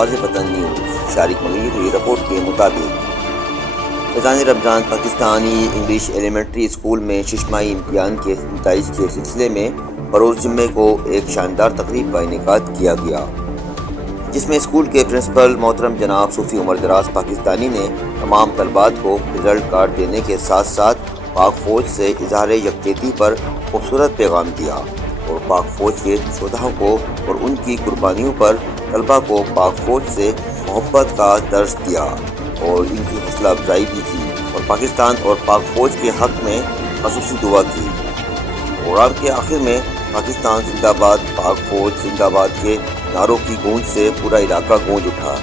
آواز وطن news shark ملی ہوئی رپورٹ کے مطابق فیضان رمضان پاکستانی انگلش ایلیمنٹری اسکول میں ششماہی امتحان کے نتائج کے سلسلے میں بروز جمعے کو ایک شاندار تقریب کا انعقاد کیا گیا، جس میں اسکول کے پرنسپل محترم جناب صوفی عمر دراز پاکستانی نے تمام طلباء کو رزلٹ کارڈ دینے کے ساتھ ساتھ پاک فوج سے اظہار یکجہتی پر خوبصورت پیغام دیا اور پاک فوج کے شہداء کو اور ان کی قربانیوں پر طلباء کو پاک فوج سے محبت کا درس دیا اور ان کی حوصلہ افزائی بھی کی اور پاکستان اور پاک فوج کے حق میں خصوصی دعا کی۔ پروگرام کے آخر میں پاکستان زندہ باد، پاک فوج زندہ باد کے نعروں کی گونج سے پورا علاقہ گونج اٹھا۔